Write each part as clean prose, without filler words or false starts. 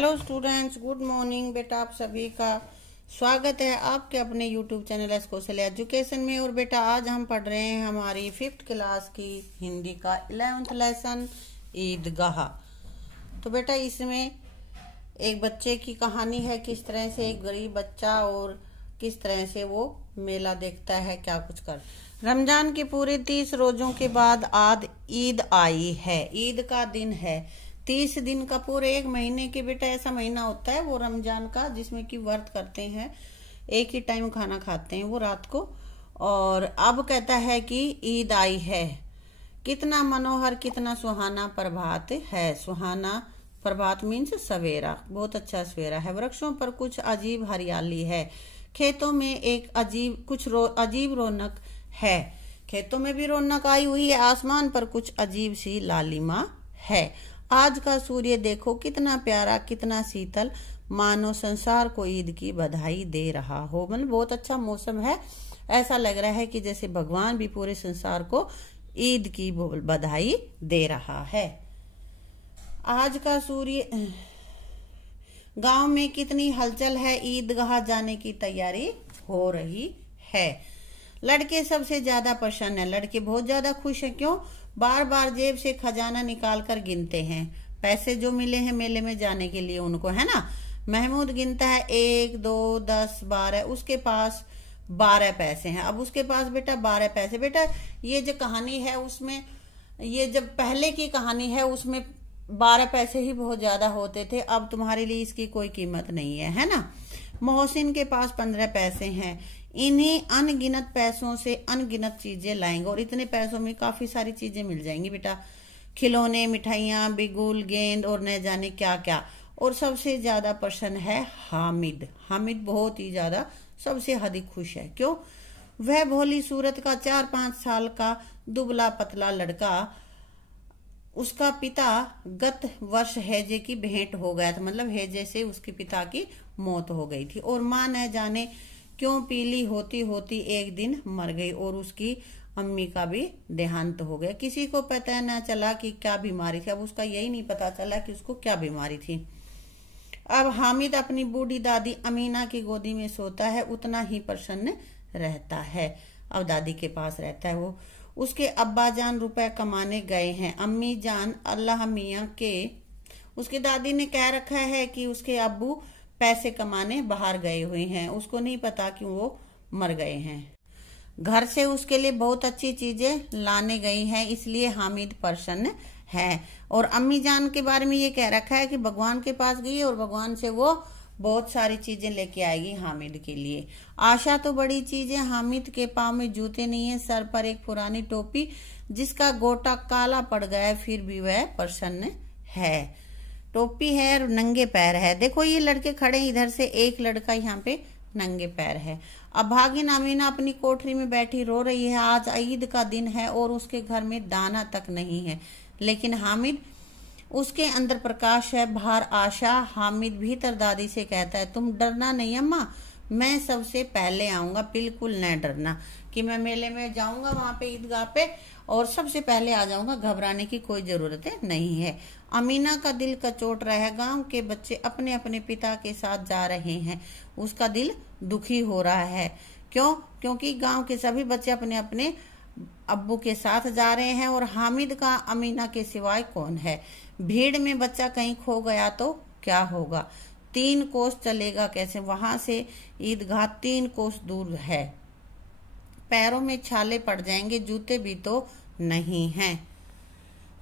Hello students, good morning. बेटा आप सभी का स्वागत है आपके अपने यूट्यूब चैनल कौशल्या एजुकेशन में। और बेटा आज हम पढ़ रहे हैं हमारी 5th क्लास की हिंदी का 11th लेसन ईदगाह। तो बेटा इसमें एक बच्चे की कहानी है, किस तरह से एक गरीब बच्चा और किस तरह से वो मेला देखता है, क्या कुछ कर। रमजान के पूरे 30 रोजों के बाद आज ईद आई है। ईद का दिन है 30 दिन का, पूरे एक महीने के बेटा ऐसा महीना होता है वो रमजान का, जिसमें कि व्रत करते हैं, एक ही टाइम खाना खाते हैं वो रात को। और अब कहता है कि ईद आई है। कितना मनोहर, कितना सुहाना प्रभात है। सुहाना प्रभात मीन्स सवेरा, बहुत अच्छा सवेरा है। वृक्षों पर कुछ अजीब हरियाली है, खेतों में एक अजीब रौनक है। खेतों में भी रौनक आई हुई है, आसमान पर कुछ अजीब सी लालिमा है। आज का सूर्य देखो कितना प्यारा, कितना शीतल, मानो संसार को ईद की बधाई दे रहा हो। मतलब बहुत अच्छा मौसम है, ऐसा लग रहा है कि जैसे भगवान भी पूरे संसार को ईद की बधाई दे रहा है। आज का सूर्य। गांव में कितनी हलचल है, ईदगाह जाने की तैयारी हो रही है। लड़के सबसे ज्यादा प्रसन्न है, लड़के बहुत ज्यादा खुश हैं। क्यों? बार बार जेब से खजाना निकाल कर गिनते हैं, पैसे जो मिले हैं मेले में जाने के लिए उनको, है ना। महमूद गिनता है 1 2 10 12, उसके पास 12 पैसे हैं। अब उसके पास बेटा 12 पैसे। बेटा ये जो कहानी है उसमें, ये जब पहले की कहानी है उसमें 12 पैसे ही बहुत ज्यादा होते थे, अब तुम्हारे लिए इसकी कोई कीमत नहीं है ना। मोहसिन के पास 15 पैसे हैं। इन्हीं अनगिनत पैसों से अनगिनत चीजें लाएंगे, और इतने पैसों में काफी सारी चीजें मिल जाएंगी बेटा, खिलौने, मिठाइयां, बिगुल, गेंद और न जाने क्या क्या। और सबसे ज्यादा प्रसन्न है हामिद। हामिद बहुत ही ज्यादा सबसे अधिक खुश है। क्यों? वह भोली सूरत का 4-5 साल का दुबला पतला लड़का, उसका पिता गत वर्ष हैजे की भेंट हो गया था। मतलब हैजे से उसके पिता की मौत हो गई थी, और माँ न जाने क्यों पीली होती होती एक दिन मर गई, और उसकी अम्मी का भी देहांत हो गया। किसी को पता न चला कि क्या बीमारी थी। अब उसका यही नहीं पता चला कि उसको क्या बीमारी थी। अब हामिद अपनी बूढ़ी दादी अमीना की गोदी में सोता है, उतना ही प्रसन्न रहता है। अब दादी के पास रहता है वो। उसके अब्बा जान रुपए कमाने गए हैं। अम्मी जान अल्लाह मियाँ के, उसकी दादी ने कह रखा है कि उसके अब्बू पैसे कमाने बाहर गए हुए हैं, उसको नहीं पता कि वो मर गए हैं। घर से उसके लिए बहुत अच्छी चीजें लाने गई हैं, इसलिए हामिद प्रसन्न है। और अम्मी जान के बारे में ये कह रखा है कि भगवान के पास गई और भगवान से वो बहुत सारी चीजें लेके आएगी हामिद के लिए। आशा तो बड़ी चीज है। हामिद के पाँव में जूते नहीं है, सर पर एक पुरानी टोपी जिसका गोटा काला पड़ गया है, फिर भी वह प्रसन्न है। टोपी है और नंगे पैर है। देखो ये लड़के खड़े, इधर से एक लड़का यहाँ पे नंगे पैर है। अब भागिन अमीना अपनी कोठरी में बैठी रो रही है। आज ईद का दिन है और उसके घर में दाना तक नहीं है, लेकिन हामिद, उसके अंदर प्रकाश है, बाहर आशा। हामिद भीतर दादी से कहता है, तुम डरना नहीं अम्मा, मैं सबसे पहले आऊंगा, बिल्कुल न डरना कि मैं मेले में जाऊंगा वहां पे ईदगाह पे और सबसे पहले आ जाऊंगा, घबराने की कोई जरूरत नहीं है। अमीना का दिल कचोट रहा है। गांव के बच्चे अपने अपने पिता के साथ जा रहे हैं, उसका दिल दुखी हो रहा है। क्यों? क्योंकि गांव के सभी बच्चे अपने अपने अब्बू के साथ जा रहे हैं, और हामिद का अमीना के सिवाय कौन है। भीड़ में बच्चा कहीं खो गया तो क्या होगा? 3 कोस चलेगा कैसे? वहां से ईदगाह 3 कोस दूर है। पैरों में छाले पड़ जाएंगे, जूते भी तो नहीं हैं।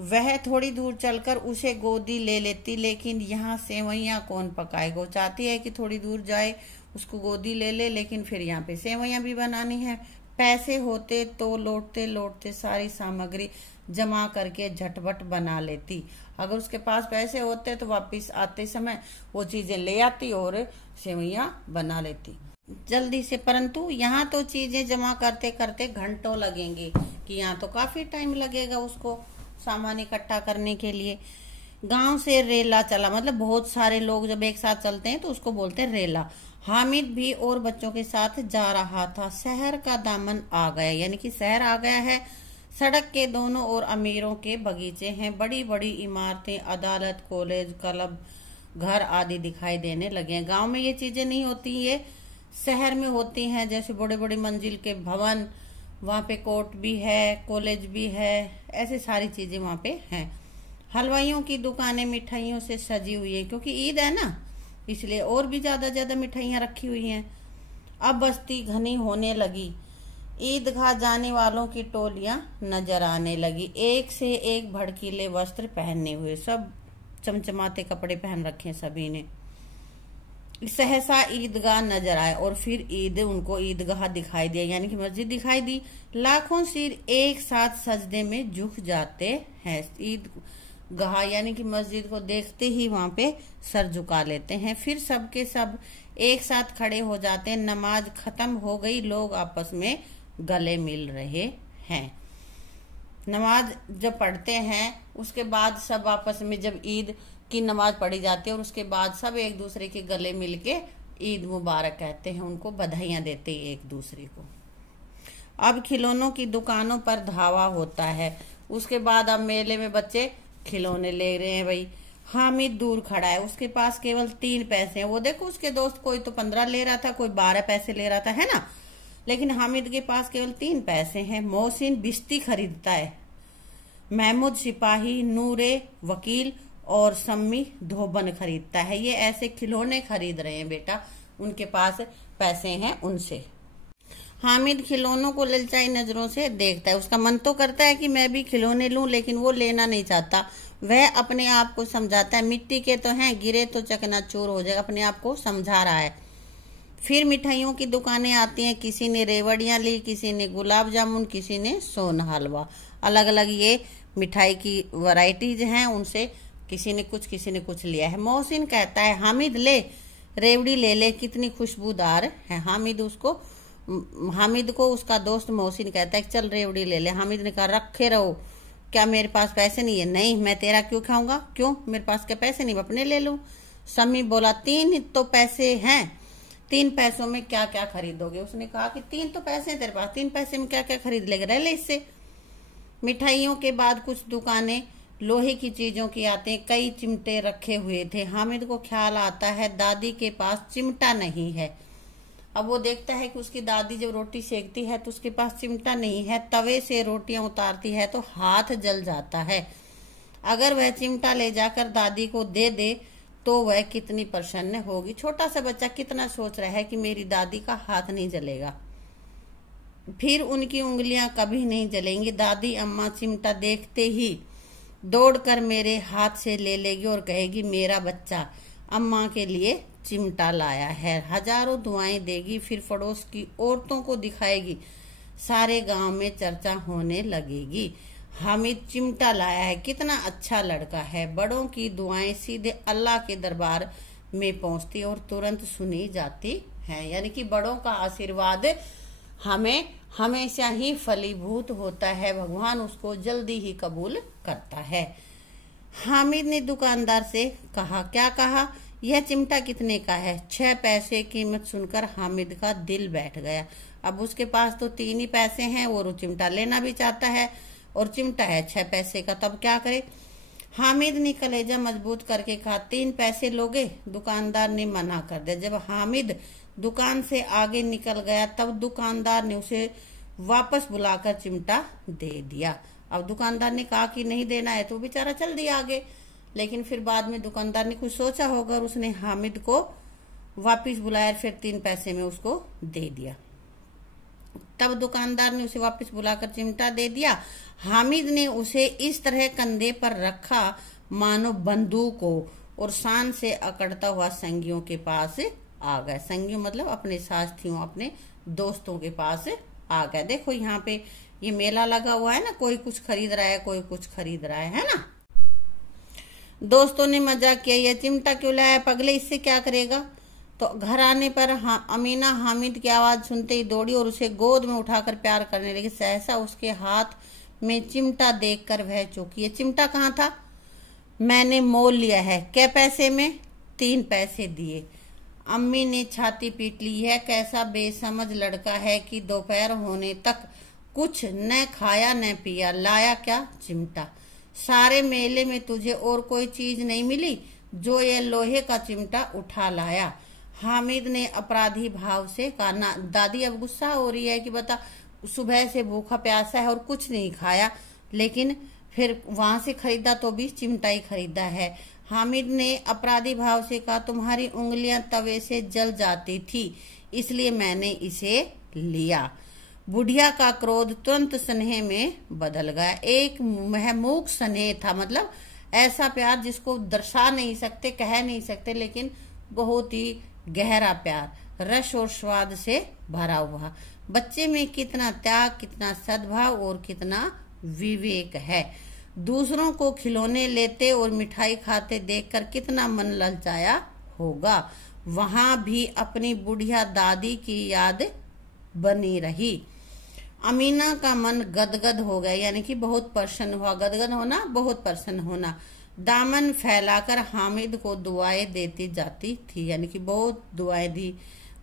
वह थोड़ी दूर चलकर उसे गोदी ले लेती, लेकिन यहाँ सेवैयां कौन पकाएगा। वो चाहती है कि थोड़ी दूर जाए, उसको गोदी ले ले, लेकिन फिर यहाँ पे सेवैयां भी बनानी है। पैसे होते तो लौटते लौटते सारी सामग्री जमा करके झटपट बना लेती। अगर उसके पास पैसे होते तो वापस आते समय वो चीजें ले आती और सेवैयां बना लेती जल्दी से। परंतु यहाँ तो चीजें जमा करते करते घंटों लगेंगे, कि यहाँ तो काफी टाइम लगेगा उसको सामान इकट्ठा करने के लिए। गांव से रेला चला, मतलब बहुत सारे लोग जब एक साथ चलते हैं तो उसको बोलते हैं रेला। हामिद भी और बच्चों के साथ जा रहा था। शहर का दामन आ गया, यानी कि शहर आ गया है। सड़क के दोनों ओर अमीरों के बगीचे हैं, बड़ी बड़ी इमारतें, अदालत, कॉलेज, क्लब, घर आदि दिखाई देने लगे हैं। गांव में ये चीजें नहीं होती, ये शहर में होती हैं। जैसे बड़े बड़े मंजिल के भवन, वहां पे कोर्ट भी है, कॉलेज भी है, ऐसी सारी चीजें वहां पे हैं। हलवाइयों की दुकानें मिठाइयों से सजी हुई है, क्योंकि ईद है ना, इसलिए और भी ज्यादा मिठाइयां रखी हुई हैं। अब बस्ती घनी होने लगी, ईदगाह जाने वालों की टोलियां नजर आने लगी, एक से एक भड़कीले वस्त्र पहने हुए, सब चमचमाते कपड़े पहन रखे सभी ने। सहसा ईदगाह नजर आए और फिर ईद उनको ईदगाह दिखाई दिया, यानी कि मस्जिद दिखाई दी। लाखों सिर एक साथ सजदे में झुक जाते हैं। ईदगाह यानी कि मस्जिद को देखते ही वहां पे सर झुका लेते हैं। फिर सबके सब एक साथ खड़े हो जाते हैं। नमाज खत्म हो गई, लोग आपस में गले मिल रहे हैं। नमाज जब पढ़ते हैं उसके बाद सब आपस में, जब ईद की नमाज पढ़ी जाती है और उसके बाद सब एक दूसरे के गले मिलके ईद मुबारक कहते हैं, उनको बधाइयां देते हैं एक दूसरे को। अब खिलौनों की दुकानों पर धावा होता है। उसके बाद अब मेले में बच्चे खिलौने ले रहे हैं। भाई हामिद दूर खड़ा है, उसके पास केवल 3 पैसे हैं। वो देखो उसके दोस्त कोई तो 15 ले रहा था, कोई 12 पैसे ले रहा था, है ना, लेकिन हामिद के पास केवल 3 पैसे हैं। मोहसिन बिस्ती खरीदता है, महमूद सिपाही, नूरे वकील और सम्मी धोबन खरीदता है। ये ऐसे खिलौने खरीद रहे हैं बेटा, उनके पास पैसे हैं उनसे। हामिद खिलौनों को ललचाई नजरों से देखता है। उसका मन तो करता है कि मैं भी खिलौने लूं, लेकिन वो लेना नहीं चाहता। वह अपने आप को समझाता है, मिट्टी के तो हैं, गिरे तो चकनाचूर हो जाएगा, अपने आप को समझा रहा है। फिर मिठाइयों की दुकानें आती हैं। किसी ने रेवड़ियां ली, किसी ने गुलाब जामुन, किसी ने सोन हलवा। अलग अलग ये मिठाई की वैरायटीज हैं, उनसे किसी ने कुछ लिया है। मोहसिन कहता है, हामिद ले रेवड़ी ले ले, कितनी खुशबूदार है। हामिद को उसका दोस्त मोहसिन कहता है, चल रेवड़ी ले ले। हामिद ने कहा, रखे रहो, क्या मेरे पास पैसे नहीं है? नहीं, मैं तेरा क्यों खाऊंगा? क्यों, मेरे पास क्या पैसे नहीं, मैं अपने ले लूं। सम्मी बोला, 3 तो पैसे हैं, 3 पैसों में क्या क्या खरीदोगे? उसने कहा कि 3 तो पैसे हैं तेरे पास, 3 पैसे में क्या क्या खरीद लेगा, रह ले इससे। मिठाइयों के बाद कुछ दुकानें लोहे की चीजों की आते हैं। कई चिमटे रखे हुए थे। हामिद को ख्याल आता है दादी के पास चिमटा नहीं है। अब वो देखता है कि उसकी दादी जब रोटी सेकती है तो उसके पास चिमटा नहीं है। तवे से रोटियां उतारती है तो हाथ जल जाता है। अगर वह चिमटा ले जाकर दादी को दे दे तो वह कितनी प्रसन्न होगी। छोटा सा बच्चा कितना सोच रहा है कि मेरी दादी का हाथ नहीं जलेगा, फिर उनकी उंगलियां कभी नहीं जलेंगी। दादी अम्मा चिमटा देखते ही दौड़कर मेरे हाथ से ले लेगी और कहेगी, मेरा बच्चा अम्मा के लिए चिमटा लाया है। हजारों दुआएं देगी, फिर पड़ोस की औरतों को दिखाएगी। सारे गांव में चर्चा होने लगेगी, हामिद चिमटा लाया है, कितना अच्छा लड़का है। बड़ों की दुआएं सीधे अल्लाह के दरबार में पहुंचती और तुरंत सुनी जाती है। यानी कि बड़ों का आशीर्वाद हमें हमेशा ही फलीभूत होता है, भगवान उसको जल्दी ही कबूल करता है। हामिद ने दुकानदार से कहा, क्या कहा? यह चिमटा कितने का है? 6 पैसे कीमत सुनकर हामिद का दिल बैठ गया। अब उसके पास तो 3 ही पैसे हैं और वो चिमटा लेना भी चाहता है और चिमटा है 6 पैसे का, तब क्या करे? हामिद ने कलेजा मजबूत करके कहा, 3 पैसे लोगे? दुकानदार ने मना कर दिया। जब हामिद दुकान से आगे निकल गया तब दुकानदार ने उसे वापस बुलाकर चिमटा दे दिया। अब दुकानदार ने कहा कि नहीं देना है तो बेचारा चल दिया आगे, लेकिन फिर बाद में दुकानदार ने कुछ सोचा होगा और उसने हामिद को वापस बुलाया, फिर 3 पैसे में उसको दे दिया। तब दुकानदार ने उसे वापस बुलाकर चिमटा दे दिया। हामिद ने उसे इस तरह कंधे पर रखा मानो बंदूक हो और शान से अकड़ता हुआ संगियों के पास आ गया। संगियों मतलब अपने साथियों, अपने दोस्तों के पास आ गया। देखो यहाँ पे ये मेला लगा हुआ है ना, कोई कुछ खरीद रहा है, कोई कुछ खरीद रहा है ना। दोस्तों ने मजाक किया, ये चिमटा क्यों लाया पगले, इससे क्या करेगा? तो घर आने पर अमीना हामिद की आवाज सुनते ही दौड़ी और उसे गोद में उठाकर प्यार करने लगी। सहसा उसके हाथ में चिमटा देखकर वह चौंकी। ये चिमटा कहाँ था? मैंने मोल लिया है। क्या पैसे में? 3 पैसे दिए। अम्मी ने छाती पीट ली। है कैसा बेसमझ लड़का है कि दोपहर होने तक कुछ न खाया न पिया, लाया क्या? चिमटा। सारे मेले में तुझे और कोई चीज नहीं मिली? जो ये लोहे का चिमटा उठा लाया। हामिद ने अपराधी भाव से कहा। ना दादी अब गुस्सा हो रही है कि बता सुबह से भूखा प्यासा है और कुछ नहीं खाया, लेकिन फिर वहां से खरीदा तो भी चिमटा ही खरीदा है। हामिद ने अपराधी भाव से कहा, तुम्हारी उंगलियां तवे से जल जाती थी इसलिए मैंने इसे लिया। बुढ़िया का क्रोध तुरंत स्नेह में बदल गया। एक महमूक स्नेह था, मतलब ऐसा प्यार जिसको दर्शा नहीं सकते, कह नहीं सकते, लेकिन बहुत ही गहरा प्यार, रस और स्वाद से भरा हुआ। बच्चे में कितना त्याग, कितना सद्भाव और कितना विवेक है। दूसरों को खिलौने लेते और मिठाई खाते देखकर कितना मन ललचाया होगा। वहां भी अपनी बुढ़िया दादी की याद बनी रही। अमीना का मन गदगद हो गया, यानी कि बहुत प्रसन्न हुआ। गदगद होना, बहुत प्रसन्न होना। दामन फैलाकर हामिद को दुआएं देती जाती थी, यानी कि बहुत दुआएं दी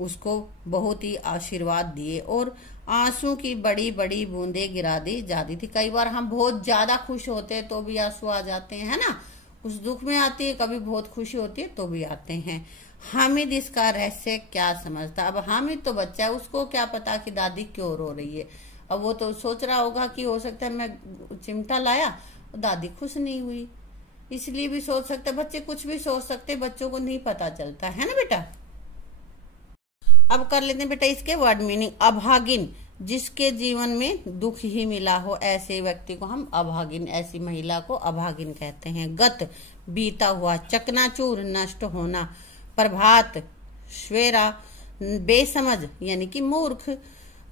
उसको, बहुत ही आशीर्वाद दिए और आंसू की बड़ी बड़ी बूंदें गिरा दी जाती थी। कई बार हम बहुत ज्यादा खुश होते हैं तो भी आंसू आ जाते हैं, है ना। उस दुख में आती है, कभी बहुत खुशी होती है तो भी आते हैं। हामिद इसका रहस्य क्या समझता। अब हामिद तो बच्चा है, उसको क्या पता कि दादी क्यों रो रही है। अब वो तो सोच रहा होगा कि हो सकता है मैं चिमटा लाया और दादी खुश नहीं हुई, इसलिए भी सोच सकते। बच्चे कुछ भी सोच सकते, बच्चों को नहीं पता चलता है ना बेटा। अब कर लेते हैं बेटा इसके वर्ड मीनिंग। अभागिन, जिसके जीवन में दुख ही मिला हो, ऐसे व्यक्ति को हम अभागिन, ऐसी महिला को अभागिन कहते हैं। गत, बीता हुआ। चकनाचूर, नष्ट होना। प्रभात, सवेरा। बेसमझ यानी कि मूर्ख।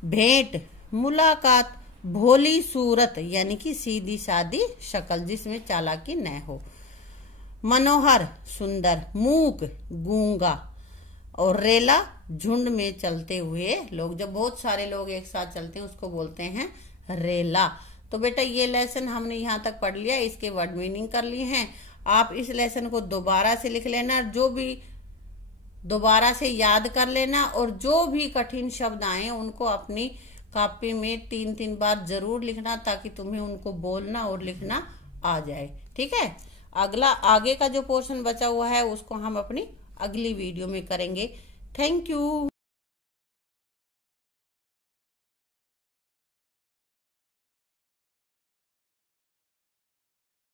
भेंट, मुलाकात। भोली सूरत यानी कि सीधी सादी शक्ल जिसमें चालाकी न हो। मनोहर, सुंदर। मूक, गूंगा। और रेला, झुंड में चलते हुए लोग। जब बहुत सारे लोग एक साथ चलते हैं उसको बोलते हैं रेला। तो बेटा ये लेसन हमने यहाँ तक पढ़ लिया, इसके वर्ड मीनिंग कर लिए हैं। आप इस लेसन को दोबारा से लिख लेना, जो भी दोबारा से याद कर लेना, और जो भी कठिन शब्द आए उनको अपनी कॉपी में 3-3 बार जरूर लिखना, ताकि तुम्हें उनको बोलना और लिखना आ जाए। ठीक है। अगला आगे का जो पोर्शन बचा हुआ है उसको हम अपनी अगली वीडियो में करेंगे। Thank you.